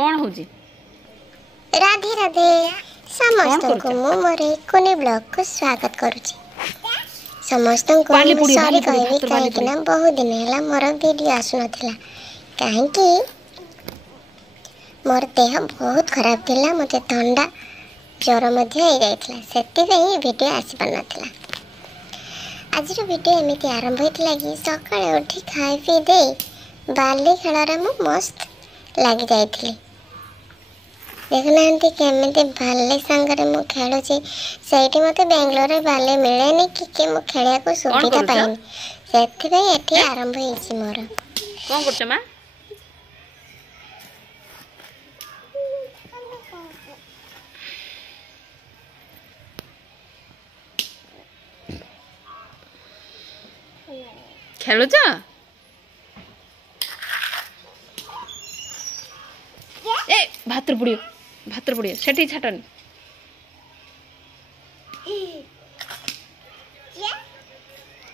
कौन होजी? राधे राधे समस्त को मो मोरे कोने ब्लॉग को स्वागत करूची। समस्त को सॉरी कहबी काहे ना बहुत दिन हैला मोर वीडियो आसु नथिला काहे कि मोर देह बहुत खराब थिला मते ठंडा ज्वर मध्ये हो जाइतला सेति पई वीडियो आसी पर नथिला। आज रो वीडियो एमिति आरंभ होइतला कि सकाळे उठी खाइ पी दे बाली खेलरे मु मस्त लागि जाइतली। देखना केमिति बाले संगरे मु खेलुची सेठी मते बेंगलोर बाले मिलेनी कि मु खेलिया को सुविधा पाइनी सेति पई एठी आरंभ होइची मोर। कोन करते मा? खेलुच? ए भातर पड़ियो सेठी छाटनी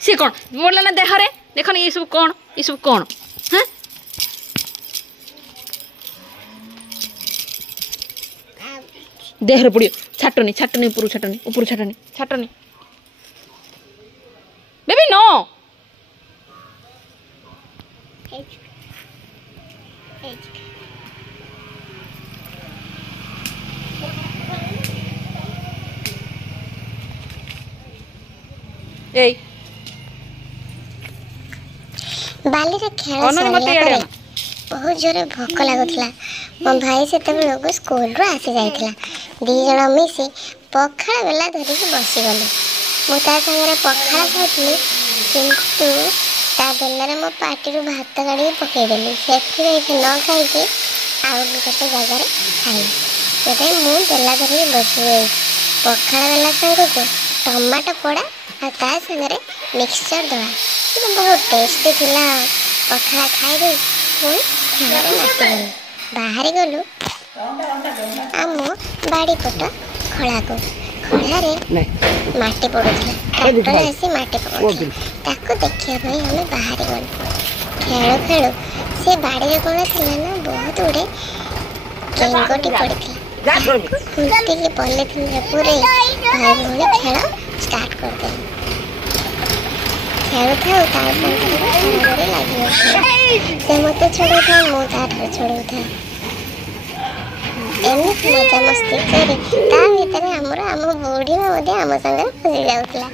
सी कौन बोला ना देह रे देख ये सब कौन हाँ देह पड़ियो छाटनी ऊपर छाटनी बेबी नो बाली रे खेल सरिया बहुत जोरे भोक लागुतला। मो भाई से तब स्कूल रो आसी जाइतला दी जण मिसी पखाळ बेला धरि के बसी गले मो ता संगे पखाळ खाइतली किंतु ता बेला रे मो पाटी रो भात गाड़ी पके देली सेठी रे न खाइ के आउ गोटे जगह रे खाइ सेते मु बेला धरि बसी गई पखाळ बेला संग को टमाटो पोड़ा आ ता संगे मिक्सचर दवा बहुत टेस्टी थिला। पखाड़ा खाई दे पुणी खेलरे नाचगलु बाहरी गलु आम बाड़ी पट खला को खलारे माटी पड़ुଥିଲା ट्रैक्टर आसी माटी पड़ुଥିଲା ताको देखिया भाई हमें बाहरी गलु खेलु से बाड़ी रे कोन थिला ना बहुत उड़े केंगोटी पड़िଥିଲା खुलती के पॉलिथिन रे पूरे भाई भोले खेल स्टार्ट कर दे खेल था तार लगी से मत छोड़ था मो तार छोड़ था एमती मजा मस्ती करी ता भीतर हमर आम बूढ़ी मध्ये आम संगे फसी जाउतला।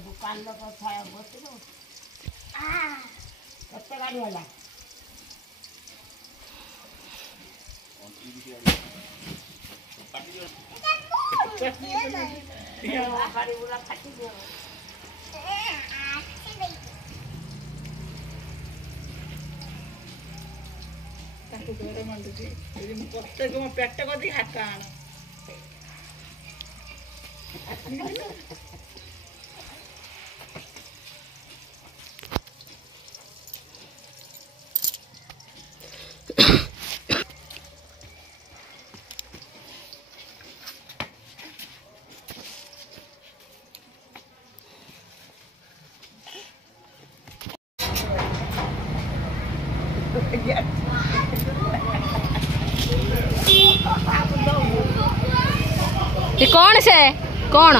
दुकान लोग गाड़ी वाला प्रत्येक पेट कदी हाथ आण ये कौन से कौन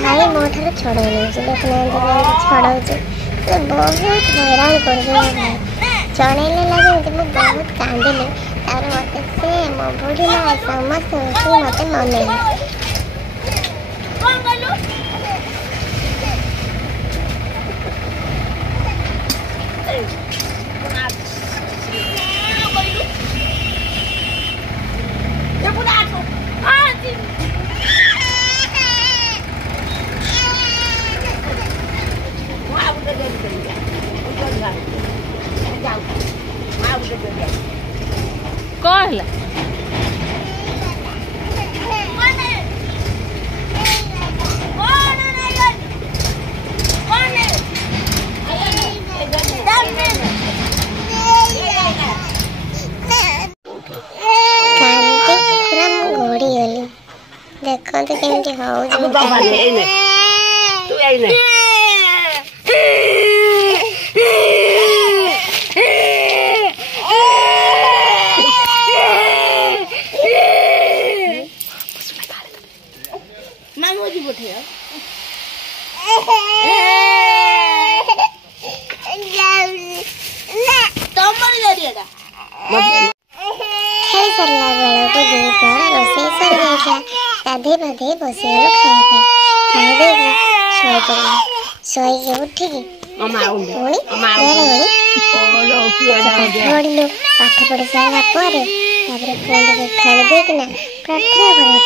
भाई मो ठार छड़े देखना छड़ाऊे बहुत हैरान कर भाई चढ़ेले लगे मुझे बहुत कांदिली मत से मो बुढ़ी ना समस्त मत मनइले कौन है देखो तो केमती हो खाई सरला बेला को दीपर रोषेई सर गया गाधे बाधे बसीगलु खाइबे खाइबे शोई पड़ला शोई के उठिकी पुणी पढ़िलु पाठ पढ़ी सारा पर फोन खेल देकिना प्रार्थना करने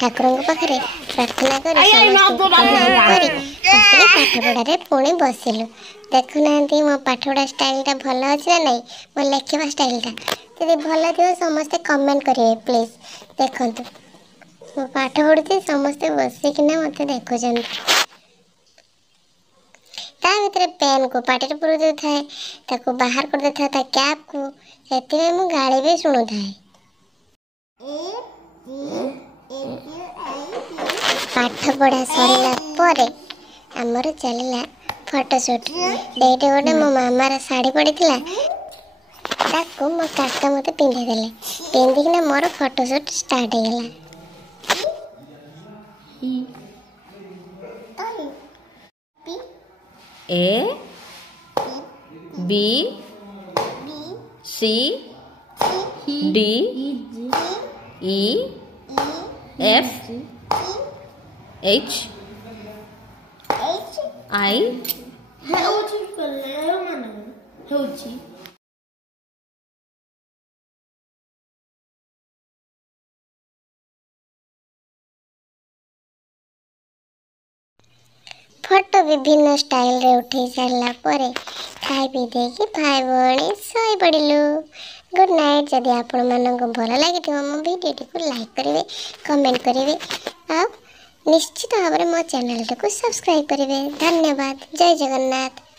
ठाकुर पाखे प्रार्थना कर पाठ पढ़ारे पुणी बसिलु देखुना मो पाठ पढ़ा स्टाइल भल अच्छे ना नहीं मो लेखा स्टाइल यदि भल थी समस्ते कमेंट करेंगे प्लीज देखु मो पाठ पढ़ुची समस्ते बसिकिना मत देखुं ता भीतर पेन को पाटे पूरा दे थाए ताको बाहर कर दे था कैप को सेति मु गाली भी सुनु थाए पाठ पढ़ा सरला परे हमर चलला फोटोशूट डेटे गोटे मो मामार साड़ी पड़ीथिला ताको मो काका मते पिंधे देले पिंधिकिना मोर फोटोशूट स्टार्ट हो गला A B C D E F H I photo विभिन्न स्टाइल रे उठे सारा पर खाई पी दे भाई भौणी शोई पड़िलु गुड नाइट जदि आपण मानक भल लगी मो वीडियो को लाइक करेंगे कमेंट करेंगे आ निश्चित भाव में मो चैनल को सब्सक्राइब करेंगे धन्यवाद जय जगन्नाथ।